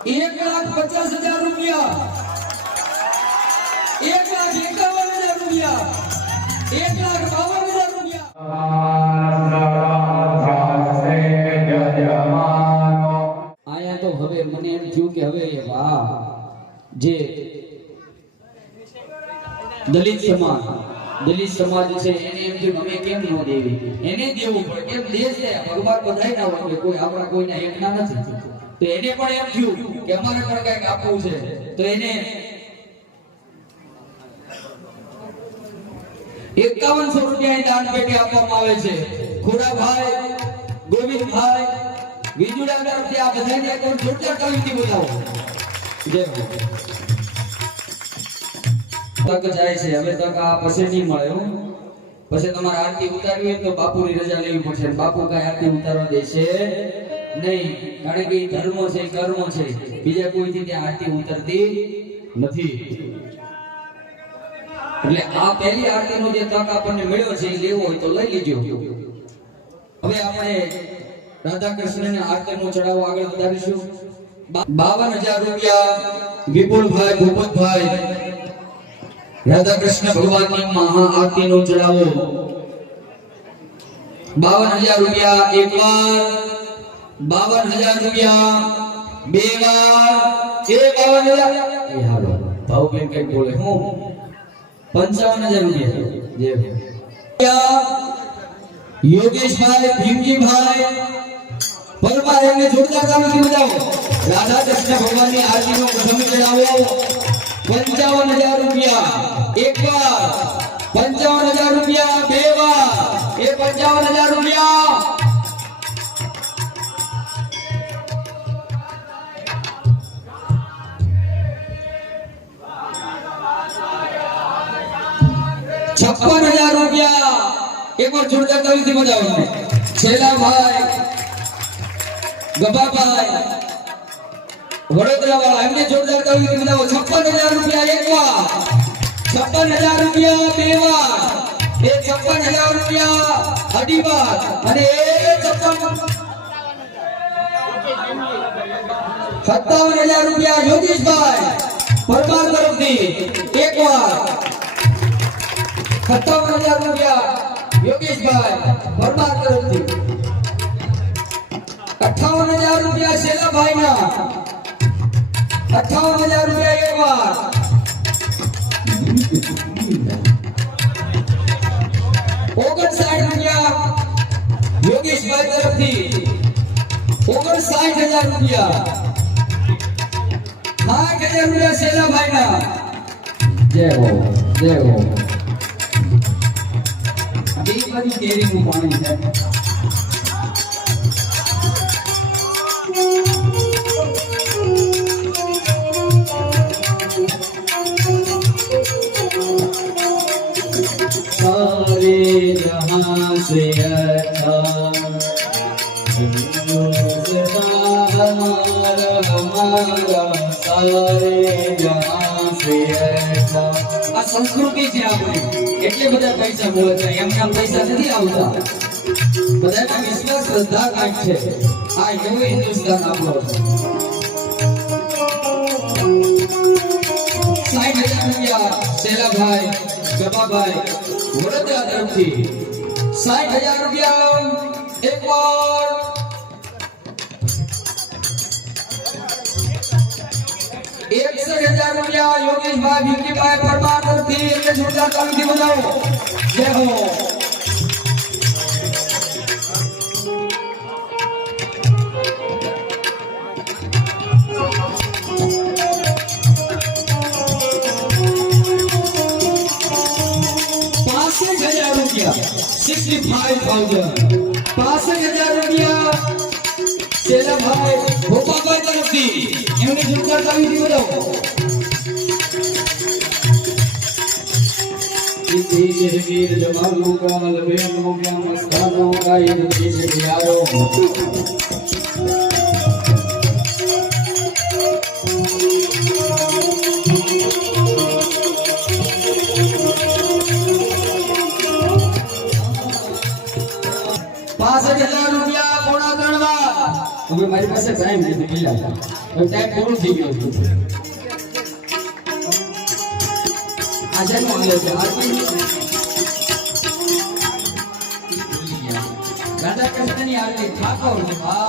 એક લાખ પચાસ હજાર રૂપિયા. એક લાખ એકાવન હજાર રૂપિયા. એક લાખ બાવન હજાર રૂપિયા. કે હવે વાહ જે દલિત દલિત સમાજ છે, એને એમ થયું દેવી? એને દેવું પડે કેમ દેશ છે ભગવાન બધાય ના હોય કોઈ આપણા કોઈના એકના નથી. તો એને પણ એમ થયું કે અમારે પણ કંઈક આપવું છે. તો એને એકાવનસો રૂપિયા દાન પેટી આપવામાં આવે છે. ખોડાભાઈ, ગોવિંદભાઈ વિજુડા તરફથી આ બધાને એક જોરદાર તાલીમથી બોલાવો. જય હો. તક જાય છે. હવે તક આ પછી નહીં મળે પછી તમારે આરતી ઉતારવી હોય તો બાપુની રજા લેવી પડશે. બાપુ કઈ આરતી ઉતારવા દેશે નહીં કારણ કે ધર્મ છે, કર્મ છે. બીજા કોઈથી ત્યાં આરતી ઉતરતી નથી. એટલે આ પહેલી આરતીનો જે તક આપણને મળ્યો છે લેવો હોય તો લઈ લીજો. હવે આપણે રાધા કૃષ્ણને આરતીનો ચડાવો આગળ વધારીશું. બાવન હજાર રૂપિયા વિપુલભાઈ, ભૂપતભાઈ રાધા કૃષ્ણ ભગવાનની મહા આરતીનો ચડાવો બાવન હજાર રૂપિયા એક વાર બાવન હજાર રૂપિયા બે વાર એ બાવન હજાર એ હાલો ભાવ બેન કઈ બોલે હું પંચાવન હજાર રૂપિયા યોગેશભાઈ ભીમજીભાઈ પરમાર એમને જોરદાર તાલીમથી બજાવો રાધા કૃષ્ણ ભગવાનની આરતીનો પ્રથમ ચડાવો પંચાવન હજાર રૂપિયા એક વાર એક વાર જોરદાર તાલીમથી બજાવો છેલ્લા ભાઈ ગબાભાઈ વડોદરા વાળા એમને જોરદાર તાલીમથી બજાવો છપ્પન હજાર રૂપિયા એક વાર છપ્પન હજાર રૂપિયા બે વાર એ છપ્પન હજાર રૂપિયા અઢી વાર અને એ છપ્પન સત્તાવન હજાર રૂપિયા યોગેશભાઈ પરમાર તરફથી એક વાર સત્તાવન હજાર રૂપિયા યોગેશભાઈ પરમાર તરફથી અઠાવન હજાર રૂપિયા શેલાભાઈ ના અઠાવન હજાર રૂપિયા એક વાર ઓગણસાઠ રૂપિયા યોગેશભાઈ તરફથી ઓગણસાઠ હજાર રૂપિયા સાઠ હજાર રૂપિયા શેલાભાઈ ના જય હો જય હો देख लगी तेरे को पानी है એટલે બધા પૈસા બોલે છે એમ નામ પૈસા નથી આવતા બધાના વિશ્વાસ શ્રદ્ધા કાંઈક છે આ એવું હિન્દુસ્તાન આપણો છે સાઠ હજાર રૂપિયા શેલાભાઈ ગબાભાઈ વડોદરા તરફથી સાઠ હજાર રૂપિયા એક વાર એકસઠ હજાર રૂપિયા યોગેશભાઈ ભીમજીભાઈ પરમાર તરફથી એટલે જોરદાર તાલીમથી બજાવો જય હો પાસઠ હજાર રૂપિયા સિક્સટી ફાઈવ થાઉઝન્ડ પાસઠ હજાર રૂપિયા શેલાભાઈ ભોપાભાઈ તરફથી ઉજાડ કરી દીધો જગીર જમાલો કાલ બેનો જ્ઞાન મસ્તાનો ગાય નદી છે યારો Thank you. મારી પાસે પાસે ટાઈમ નથી મિલ્યા હવે ટાઈમ પૂરો થઈ ગયો છે આ શેનું હાલે છે આરતી રાધા કૃષ્ણની આરતી ઠાકોર બાપ ઠાકોર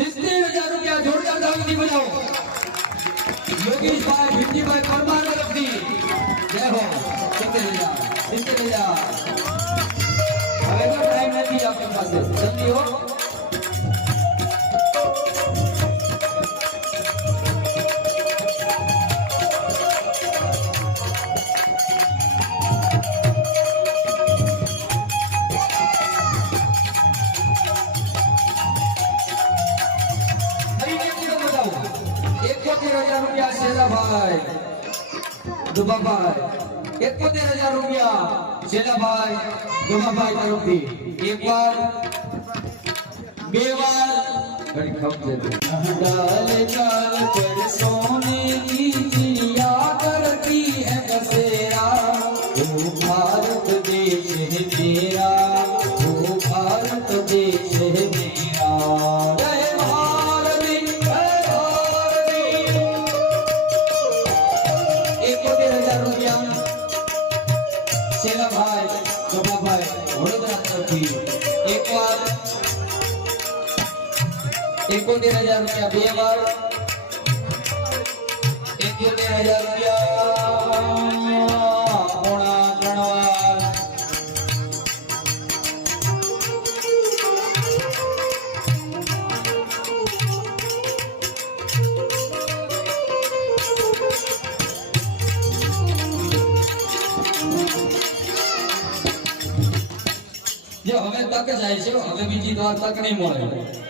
સિત્તેર હજાર રૂપિયા જોરદાર તાળીથી બજાવો યોગેશભાઈ, ભીમજીભાઈ પરમાર તરફથી. જય હો. સિત્તેર હજાર સિત્તેર હજાર. એકોતેર હજાર રૂપિયા શેલાભાઈ દુબાભાઈ એકોતેર હજાર રૂપિયા શેલાભાઈ દુબાભાઈ તરફથી એક વાર બે વાર ઘડી ખપજે ડાલ ડાલ પર સોને की चिड़िया करती है बसेरा ओ भारत देश है तेरा એકોતેર હજાર રૂપિયા બે વાર એકોતેર હજાર ત્રણ વાર જે હવે તક જાય છે, હવે બીજી વાર તક નહીં મળે.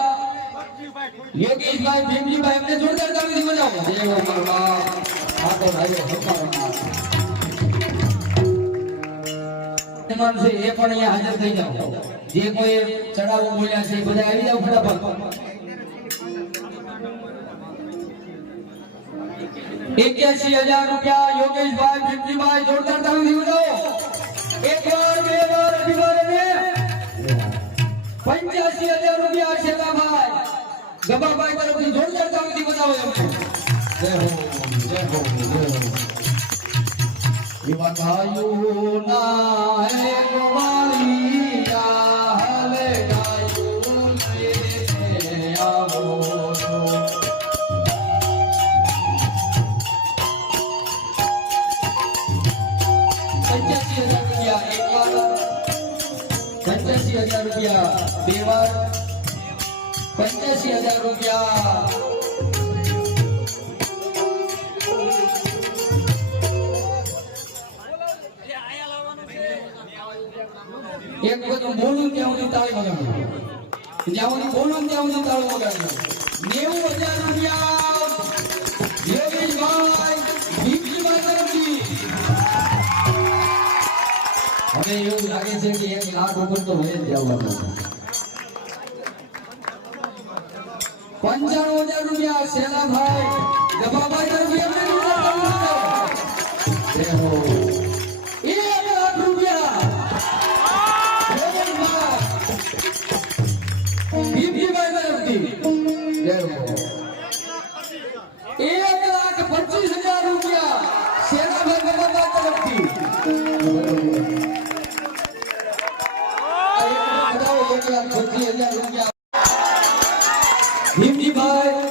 બોલો એક્યાસી હજાર રૂપિયા યોગેશભાઈ ભીમજીભાઈ એમને જોરદાર તાળીથી બજાવો જય હો બાબા ઠાકોર આવ્યો હકારમાં. મહેમાન છે એ પણ અહીંયા હાજર થઈ જાઓ જે કોઈ ચડાવો બોલ્યા છે એ બધા આવી જાઓ ફટાફટ એક્યાસી હજાર રૂપિયા યોગેશભાઈ ભીમજીભાઈ જોરદાર તાળીથી બજાવો એક વાર બે વાર અઢી વાર અને પંચ્યાસી હજાર રૂપિયા શેલાભાઈ ગબાભાઈ તરફથી જોરદાર તાળીથી બતાવો એમને જય હો જય હો જય હો એવા ગાયું ના હે ગોવાળિયા હલે ગાયું લઈને આવો છો પંચ્યાસી હજાર રૂપિયા એક વાર પંચ્યાસી હજાર રૂપિયા બે વાર પંચ્યાસી હજાર રૂપિયા. એક બધું બોલું ત્યાં સુધી તાળી વગાડજો જ્યાં સુધી બોલું ત્યાં સુધી તાળી વગાડજો નેવું હજાર રૂપિયા. એવું લાગે છે કે એક લાખ ઉપર તો હોય જ જવાનું રૂપિયા સેનાભાઈ જબાભાઈ તરફથી એમને એક લાખ પચીસ હજાર રૂપિયા સેનાભાઈ જબાભાઈ તરફથી એક લાખ પચીસ હજાર રૂપિયા ભીમજીભાઈ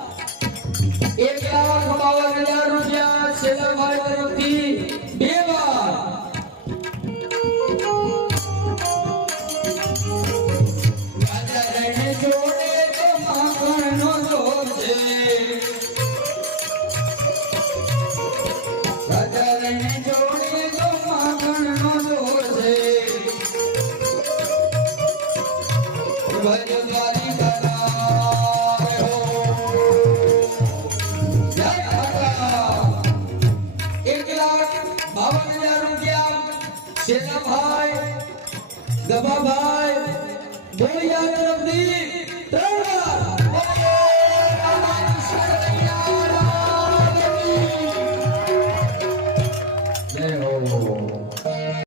એક લાખ બાવન હજાર રૂપિયા શેલાભાઈ તરફથી બે Bye-bye.